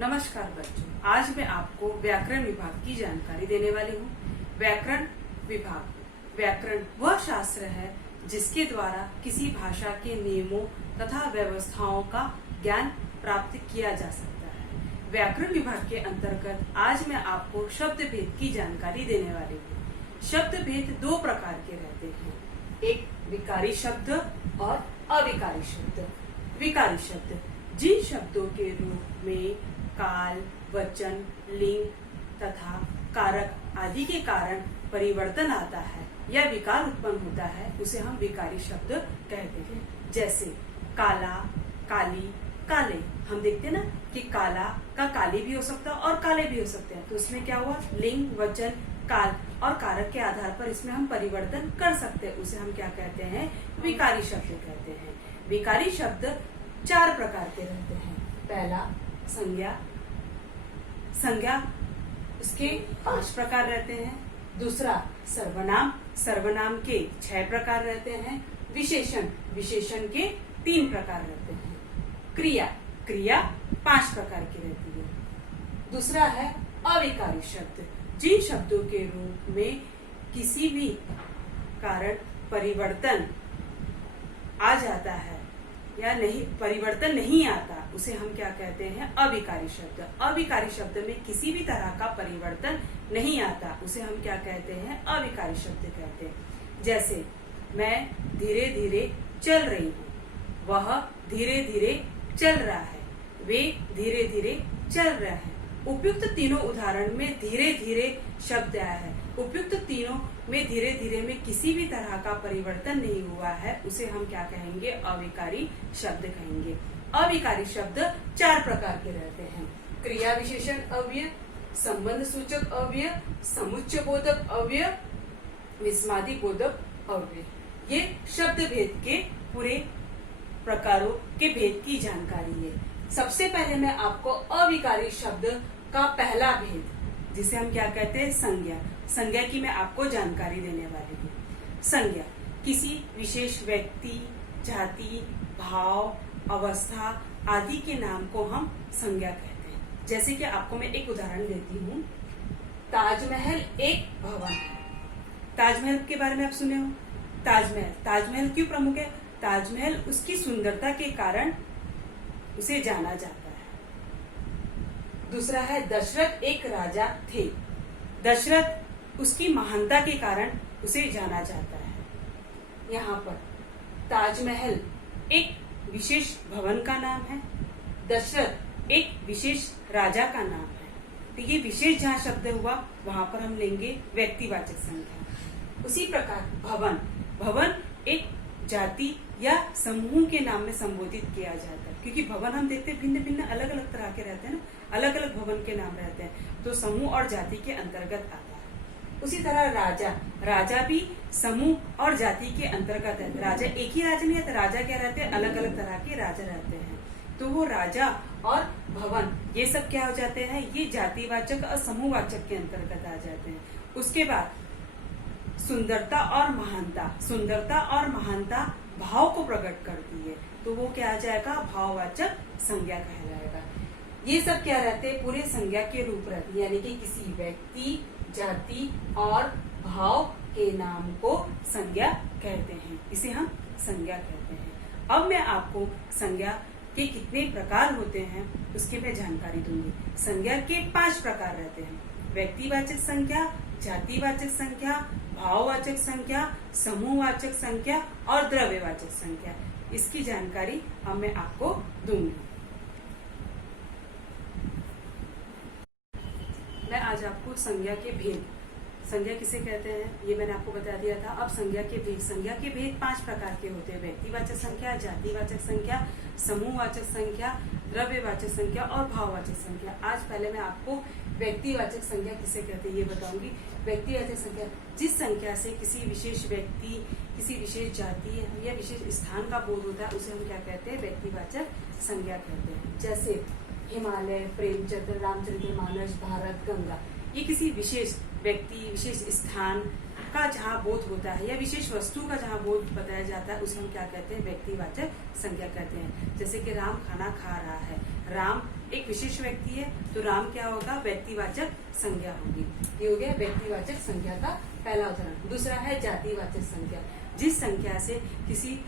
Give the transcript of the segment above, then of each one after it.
नमस्कार बच्चों, आज मैं आपको व्याकरण विभाग की जानकारी देने वाली हूँ। व्याकरण विभाग, व्याकरण वह शास्त्र है जिसके द्वारा किसी भाषा के नियमों तथा व्यवस्थाओं का ज्ञान प्राप्त किया जा सकता है। व्याकरण विभाग के अंतर्गत आज मैं आपको शब्द भेद की जानकारी देने वाली हूँ। शब्द भेद दो प्रकार के रहते हैं, एक विकारी शब्द और अविकारी शब्द। विकारी शब्द जिन शब्दों के रूप में काल, वचन, लिंग तथा कारक आदि के कारण परिवर्तन आता है या विकार उत्पन्न होता है, उसे हम विकारी शब्द कहते हैं। जैसे काला, काली, काले। हम देखते हैं ना कि काला का काली भी हो सकता है और काले भी हो सकते हैं। तो इसमें क्या हुआ, लिंग, वचन, काल और कारक के आधार पर इसमें हम परिवर्तन कर सकते हैं। उसे हम क्या कहते हैं, विकारी शब्द कहते हैं। विकारी शब्द चार प्रकार के रहते हैं। पहला संज्ञा। संज्ञा उसके 5 प्रकार रहते हैं। दूसरा सर्वनाम। सर्वनाम के 6 प्रकार रहते हैं। विशेषण। विशेषण के 3 प्रकार रहते हैं। क्रिया। क्रिया 5 प्रकार की रहती है। दूसरा है अविकारी शब्द, जिन शब्दों के रूप में किसी भी कारण परिवर्तन आ जाता है या नहीं, परिवर्तन नहीं आता, उसे हम क्या कहते हैं, अविकारी शब्द। अविकारी शब्द में किसी भी तरह का परिवर्तन नहीं आता, उसे हम क्या कहते हैं, अविकारी शब्द कहते हैं। जैसे मैं धीरे धीरे चल रही हूँ, वह धीरे धीरे चल रहा है, वे धीरे धीरे चल रहे हैं। उपयुक्त तीनों उदाहरण में धीरे धीरे शब्द आया है। उपयुक्त तीनों में धीरे धीरे में किसी भी तरह का परिवर्तन नहीं हुआ है, उसे हम क्या कहेंगे, अविकारी शब्द कहेंगे। अविकारी शब्द 4 प्रकार के रहते हैं। क्रिया विशेषण अव्यय, संबंध सूचक अव्यय, समुच्चय बोधक अव्यय, विस्मादी बोधक अव्यय। ये शब्द भेद के पूरे प्रकारों के भेद की जानकारी है। सबसे पहले मैं आपको अविकारी शब्द का पहला भेद, जिसे हम क्या कहते हैं, संज्ञा। संज्ञा की मैं आपको जानकारी देने वाली हूँ। संज्ञा किसी विशेष व्यक्ति, जाति, भाव, अवस्था आदि के नाम को हम संज्ञा कहते हैं। जैसे कि आपको मैं एक उदाहरण देती हूँ। ताजमहल एक भवन है। ताजमहल के बारे में आप सुने हो। ताजमहल, ताजमहल क्यों प्रमुख है? ताजमहल उसकी सुंदरता के कारण उसे जाना जाता है। दूसरा है दशरथ एक राजा थे। दशरथ उसकी महानता के कारण उसे जाना जाता है। यहाँ पर ताजमहल एक विशेष भवन का नाम है, दशरथ एक विशेष राजा का नाम है। तो ये विशेष जहाँ शब्द हुआ वहां पर हम लेंगे व्यक्तिवाचक संख्या। उसी प्रकार भवन, भवन एक जाति या समूह के नाम में संबोधित किया जाता है, क्योंकि भवन हम देखते हैं भिन्न भिन्न अलग अलग तरह के रहते हैं ना, अलग अलग भवन के नाम रहते हैं, तो समूह और जाति के अंतर्गत आता है। उसी तरह राजा, राजा भी समूह और जाति के अंतर्गत है। राजा एक ही राजा नहीं है, राजा क्या रहते हैं, अलग अलग तरह के राजा रहते हैं। तो वो राजा और भवन ये सब क्या हो जाते हैं, ये जातिवाचक और समूहवाचक के अंतर्गत आ जाते हैं। उसके बाद सुंदरता और महानता। सुंदरता और महानता भाव को प्रकट करती है, तो वो क्या आ जाएगा, भाववाचक संज्ञा कहलाएगा। ये सब क्या रहते हैं, पूरे संज्ञा के रूप रहते हैं, यानी कि किसी व्यक्ति, जाति और भाव के नाम को संज्ञा कहते हैं। इसे हम संज्ञा कहते हैं। अब मैं आपको संज्ञा के कितने प्रकार होते हैं उसकी मैं जानकारी दूंगी। संज्ञा के 5 प्रकार रहते हैं। व्यक्तिवाचक संख्या, जातिवाचक संख्या, भाववाचक संख्या, समूहवाचक संख्या और द्रव्यवाचक संख्या। इसकी जानकारी अब मैं आपको दूंगी। मैं आज आपको संज्ञा के भेद, संज्ञा किसे कहते हैं ये मैंने आपको बता दिया था। अब संज्ञा के भेद, संज्ञा के भेद 5 प्रकार के होते हैं। व्यक्तिवाचक संख्या, जातिवाचक संख्या, समूहवाचक संख्या, द्रव्यवाचक संख्या और भाववाचक संख्या। आज पहले मैं आपको व्यक्तिवाचक संख्या किसे कहते हैं ये बताऊंगी। व्यक्तिवाचक संख्या जिस संख्या से किसी विशेष व्यक्ति, किसी विशेष जाति या विशेष स्थान का बोध होता है, उसे हम क्या कहते हैं, व्यक्तिवाचक संज्ञा कहते हैं। जैसे हिमालय, प्रेमचंद्र, रामचरितमानस, भारत, गंगा। ये किसी विशेष व्यक्ति, विशेष स्थान का जहाँ बोध होता है या विशेष वस्तु का जहाँ बोध बताया जाता है उसे हम क्या कहते हैं, व्यक्तिवाचक संज्ञा कहते हैं। जैसे कि राम खाना खा रहा है, राम एक विशेष व्यक्ति है तो राम क्या होगा, व्यक्तिवाचक संज्ञा होगी। ये हो गया व्यक्तिवाचक संज्ञा का पहला उदाहरण। दूसरा है जातिवाचक संज्ञा। जिस संख्या से किसी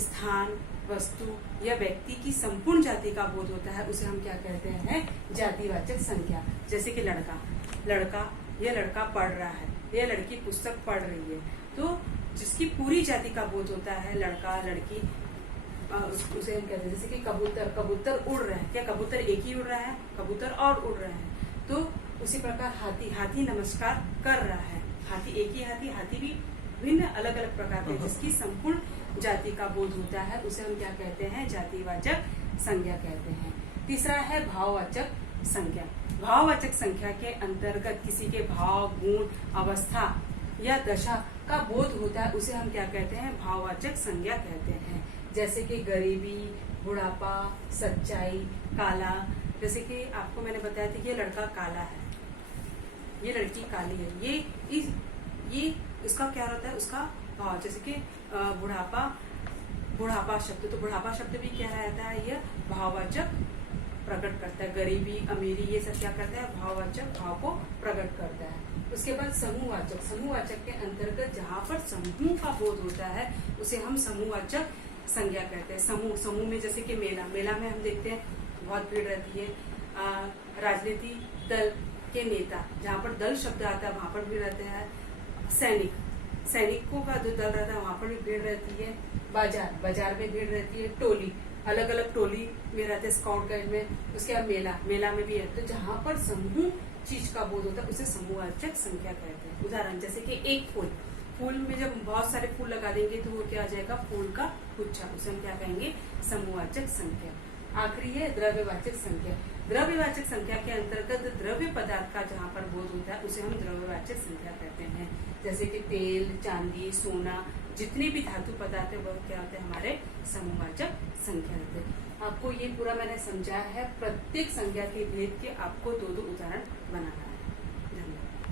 स्थान, वस्तु या व्यक्ति की संपूर्ण जाति का बोध होता है उसे हम क्या कहते हैं, जातिवाचक संज्ञा। जैसे कि यह लड़का पढ़ रहा है, यह लड़की पुस्तक पढ़ रही है, तो जिसकी पूरी जाति का बोध होता है, लड़का, लड़की, उसे हम कहते हैं। जैसे कि कबूतर उड़ रहे हैं, क्या कबूतर एक ही उड़ रहा है, कबूतर और उड़ रहे हैं। तो उसी प्रकार हाथी नमस्कार कर रहा है, हाथी एक ही हाथी भी भिन्न अलग अलग प्रकार के, जिसकी संपूर्ण जाति का बोध होता है उसे हम क्या कहते हैं, जातिवाचक संज्ञा कहते हैं। तीसरा है भाववाचक संज्ञा। भाववाचक संख्या के अंतर्गत किसी के भाव, गुण, अवस्था या दशा का बोध होता है उसे हम क्या कहते हैं, भाववाचक संज्ञा कहते हैं। जैसे कि गरीबी, बुढ़ापा, सच्चाई, काला। जैसे कि आपको मैंने बताया था कि ये लड़का काला है, ये लड़की काली है, ये इसका क्या होता है, उसका भाव। जैसे कि बुढ़ापा शब्द, तो बुढ़ापा शब्द भी क्या रहता है, यह भाववाचक प्रकट करता है। गरीबी, अमीरी, ये सब क्या करता है, भाववाचक भाव को प्रकट करता है। उसके बाद समूहवाचक के अंतर्गत जहाँ पर समूह का बोध होता है उसे हम समूहवाचक संज्ञा कहते हैं। समूह में जैसे कि मेला में हम देखते हैं बहुत भीड़ रहती है। राजनीति दल के नेता, जहाँ पर दल शब्द आता है वहां पर भीड़ रहते हैं। सैनिकों का जो दल रहता है वहां पर भी भीड़ रहती है। बाजार में भीड़ रहती है। टोली, अलग अलग टोली में रहते हैं, स्काउट गाइड में। उसके बाद मेला में भी है। तो जहाँ पर समूह चीज का बोध होता है उसे समूहवाचक संख्या कहते हैं। उदाहरण जैसे कि एक फूल में जब बहुत सारे फूल लगा देंगे तो वो क्या आ जाएगा, फूल का गुच्छा, उसे हम क्या कहेंगे, समूहवाचक संख्या। आखिरी है द्रव्यवाचक संख्या। द्रव्यवाचक संख्या के अंतर्गत द्रव्य पदार्थ का जहाँ पर बोध होता है उसे हम द्रव्यवाचक संख्या कहते हैं। जैसे कि तेल, चांदी, सोना, जितने भी धातु पदार्थ है वह क्या होते हैं, हमारे समूहवाचक संख्या होते हैं। आपको ये पूरा मैंने समझाया है। प्रत्येक संज्ञा के भेद के आपको 2-2 उदाहरण बनाना है।